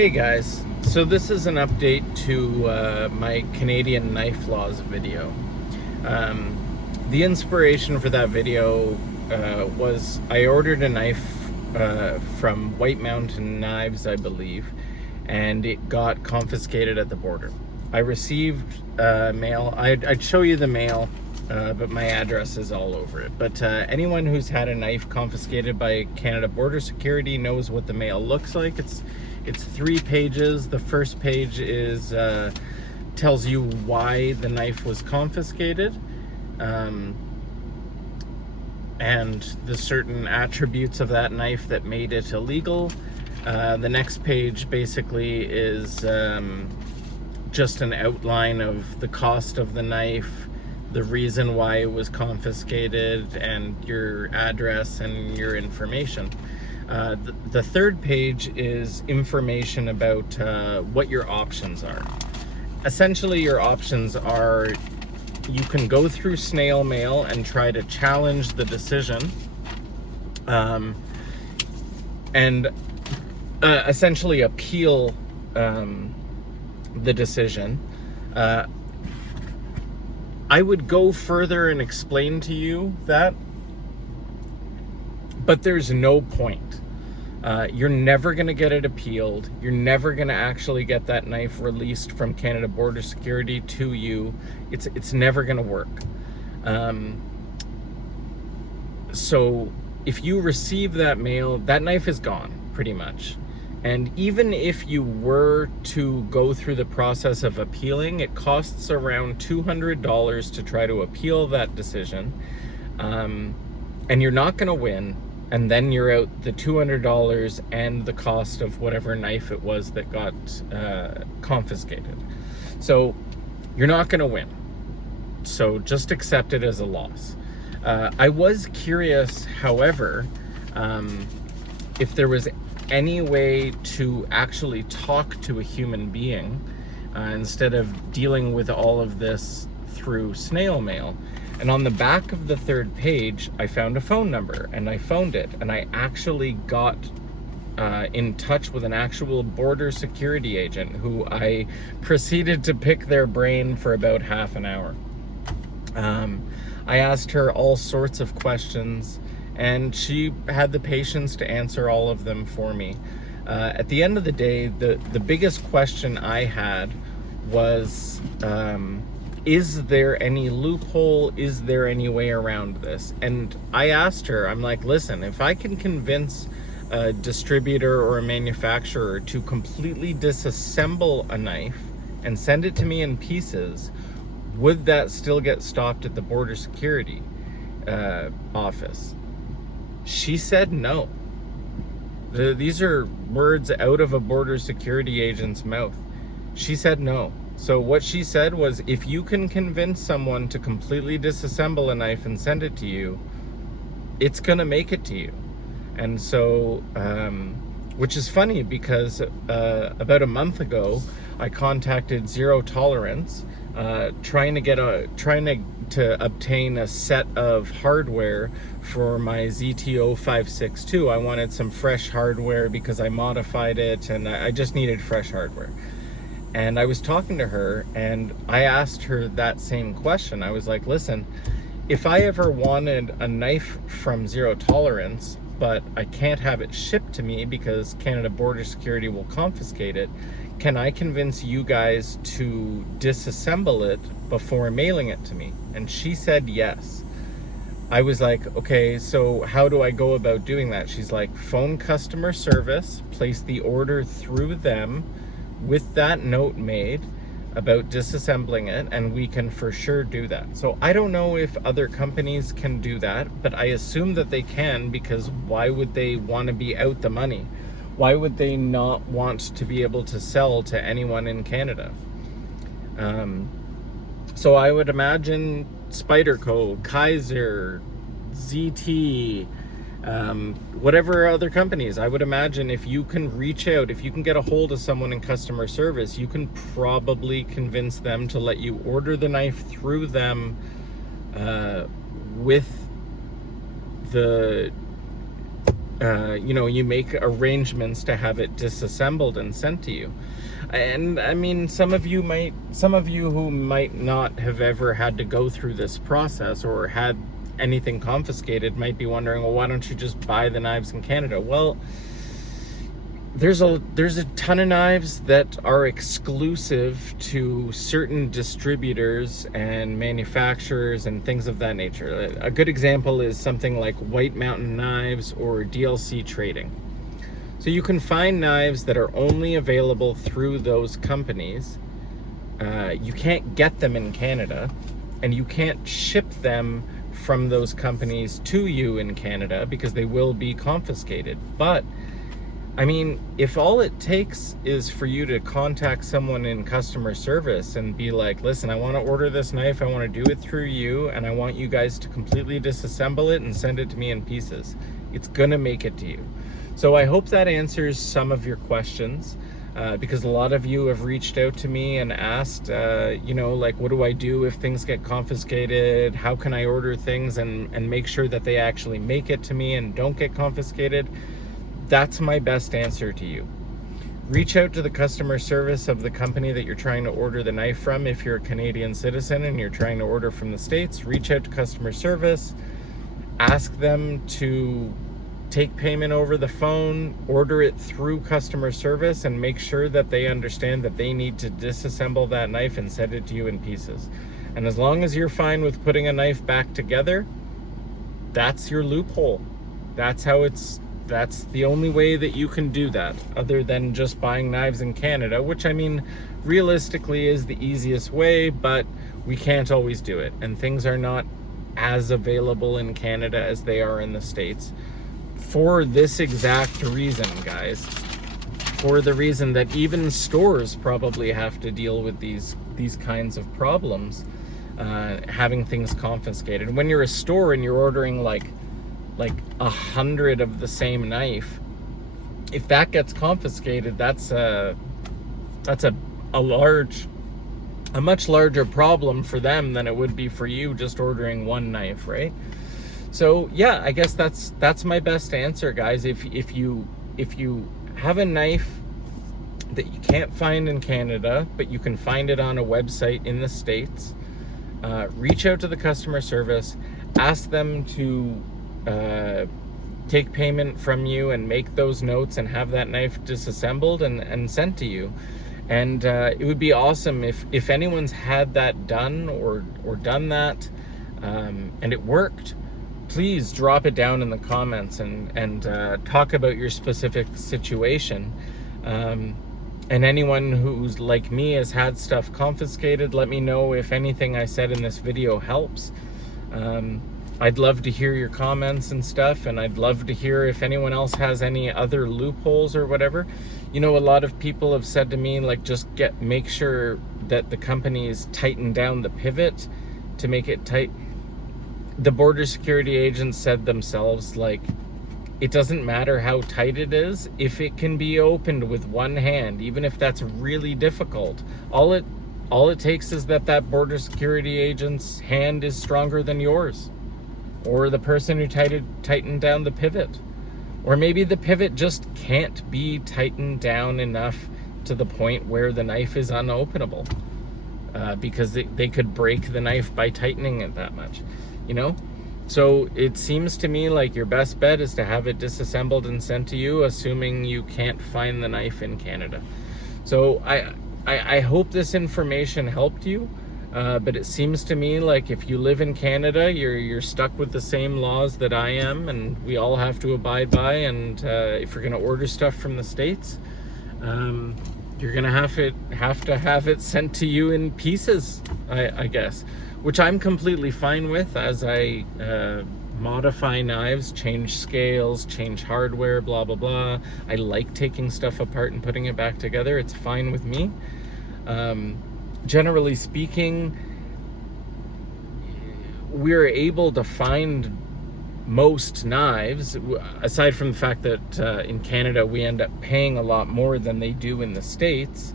Hey guys, so this is an update to my Canadian knife laws video. The inspiration for that video was I ordered a knife from White Mountain Knives, I believe, and it got confiscated at the border. I received mail. I'd show you the mail, but my address is all over it. But anyone who's had a knife confiscated by Canada Border Security knows what the mail looks like. It's 3 pages. The first page is tells you why the knife was confiscated, and the certain attributes of that knife that made it illegal. The next page basically is just an outline of the cost of the knife, the reason why it was confiscated, and your address and your information. The third page is information about what your options are. Essentially, your options are you can go through snail mail and try to challenge the decision, and essentially appeal the decision. I would go further and explain to you that, but there's no point. You're never going to get it appealed. You're never going to actually get that knife released from Canada Border Security to you. It's never going to work. So if you receive that mail, that knife is gone, pretty much. And even if you were to go through the process of appealing, it costs around $200 to try to appeal that decision. And you're not going to win. And then you're out the $200 and the cost of whatever knife it was that got confiscated. So you're not going to win. So just accept it as a loss. I was curious, however, if there was any way to actually talk to a human being instead of dealing with all of this through snail mail. And on the back of the third page, I found a phone number, and I phoned it, and I actually got in touch with an actual border security agent who I proceeded to pick their brain for about half an hour. I asked her all sorts of questions, and she had the patience to answer all of them for me. At the end of the day, the biggest question I had was, is there any loophole? Is there any way around this? And I asked her, I'm like, listen, if I can convince a distributor or a manufacturer to completely disassemble a knife and send it to me in pieces, would that still get stopped at the border security office? She said no. These are words out of a border security agent's mouth. She said no. So what she said was, if you can convince someone to completely disassemble a knife and send it to you, it's gonna make it to you. And so, which is funny because about a month ago, I contacted Zero Tolerance, trying to obtain a set of hardware for my ZTO 562. I wanted some fresh hardware because I modified it, and I just needed fresh hardware. And I was talking to her, and I asked her that same question. I was like, listen, if I ever wanted a knife from Zero Tolerance, but I can't have it shipped to me because Canada Border Security will confiscate it, can I convince you guys to disassemble it before mailing it to me? And she said yes. I was like, okay, so how do I go about doing that? She's like, phone customer service, place the order through them with that note made about disassembling it, and we can for sure do that. So I don't know if other companies can do that, but I assume that they can, because why would they want to be out the money? Why would they not want to be able to sell to anyone in Canada? So I would imagine Spyderco, Kaiser, ZT, whatever other companies, I would imagine if you can reach out, if you can get a hold of someone in customer service, you can probably convince them to let you order the knife through them with the you make arrangements to have it disassembled and sent to you. And I mean, some of you who might not have ever had to go through this process or had anything confiscated might be wondering, well, why don't you just buy the knives in Canada? Well, there's a ton of knives that are exclusive to certain distributors and manufacturers and things of that nature. A good example is something like White Mountain Knives or DLC Trading. So you can find knives that are only available through those companies. You can't get them in Canada, and you can't ship them from those companies to you in Canada because they will be confiscated. But I mean, if all it takes is for you to contact someone in customer service and be like, listen, I want to order this knife, I want to do it through you, and I want you guys to completely disassemble it and send it to me in pieces, it's gonna make it to you. So I hope that answers some of your questions, because a lot of you have reached out to me and asked, like, what do I do if things get confiscated? How can I order things and make sure that they actually make it to me and don't get confiscated? That's my best answer to you. Reach out to the customer service of the company that you're trying to order the knife from. If you're a Canadian citizen and you're trying to order from the States, reach out to customer service, ask them to take payment over the phone, order it through customer service, and make sure that they understand that they need to disassemble that knife and send it to you in pieces. And as long as you're fine with putting a knife back together, that's your loophole. That's the only way that you can do that, other than just buying knives in Canada, which, I mean, realistically is the easiest way, but we can't always do it. And things are not as available in Canada as they are in the States. For this exact reason, guys. For the reason that even stores probably have to deal with these kinds of problems, having things confiscated. When you're a store and you're ordering like 100 of the same knife, if that gets confiscated, that's a much larger problem for them than it would be for you just ordering one knife, right? So yeah, I guess that's my best answer, guys. If you have a knife that you can't find in Canada, but you can find it on a website in the States, reach out to the customer service, ask them to take payment from you and make those notes and have that knife disassembled and sent to you. And it would be awesome if anyone's had that done or done that and it worked. Please drop it down in the comments and talk about your specific situation. And anyone who's like me has had stuff confiscated, let me know if anything I said in this video helps. I'd love to hear your comments and stuff, and I'd love to hear if anyone else has any other loopholes or whatever. You know, a lot of people have said to me, like, just make sure that the companies tighten down the pivot to make it tight. The border security agents said themselves, like, it doesn't matter how tight it is, if it can be opened with one hand, even if that's really difficult. All it takes is that border security agent's hand is stronger than yours, or the person who tightened down the pivot. Or maybe the pivot just can't be tightened down enough to the point where the knife is unopenable, because they could break the knife by tightening it that much, you know? So it seems to me like your best bet is to have it disassembled and sent to you, assuming you can't find the knife in Canada. So I hope this information helped you. But it seems to me like if you live in Canada, you're stuck with the same laws that I am, and we all have to abide by. And if you're going to order stuff from the States, you're going to have it sent to you in pieces, I guess, which I'm completely fine with, as I modify knives, change scales, change hardware, blah, blah, blah. I like taking stuff apart and putting it back together. It's fine with me. Generally speaking, we're able to find most knives, aside from the fact that in Canada we end up paying a lot more than they do in the States.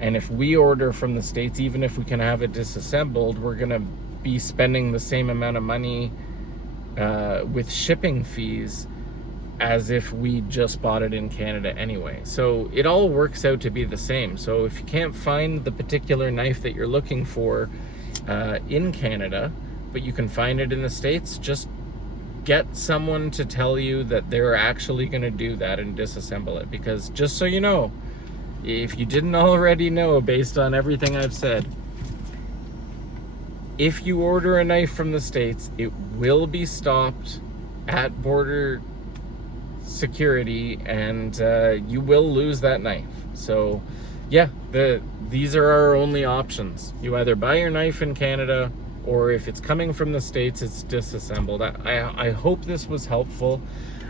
And if we order from the States, even if we can have it disassembled, we're going to be spending the same amount of money with shipping fees as if we just bought it in Canada anyway. So it all works out to be the same. So if you can't find the particular knife that you're looking for in Canada, but you can find it in the States, just get someone to tell you that they're actually going to do that and disassemble it. Because just so you know, if you didn't already know based on everything I've said, if you order a knife from the States, it will be stopped at border security, and you will lose that knife. So yeah, these are our only options. You either buy your knife in Canada, or if it's coming from the States, it's disassembled. I hope this was helpful.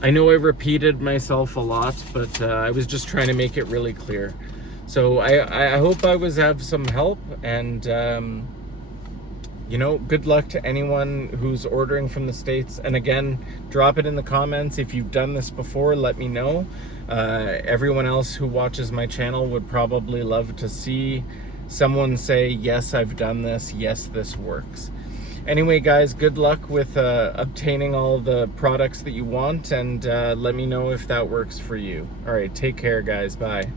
I know I repeated myself a lot, but I was just trying to make it really clear. So I hope I have some help, and you know, good luck to anyone who's ordering from the States. And again, drop it in the comments if you've done this before. Let me know. Everyone else who watches my channel would probably love to see someone say, yes, I've done this. Yes, this works. Anyway, guys, good luck with obtaining all the products that you want, and let me know if that works for you. All right, take care, guys. Bye.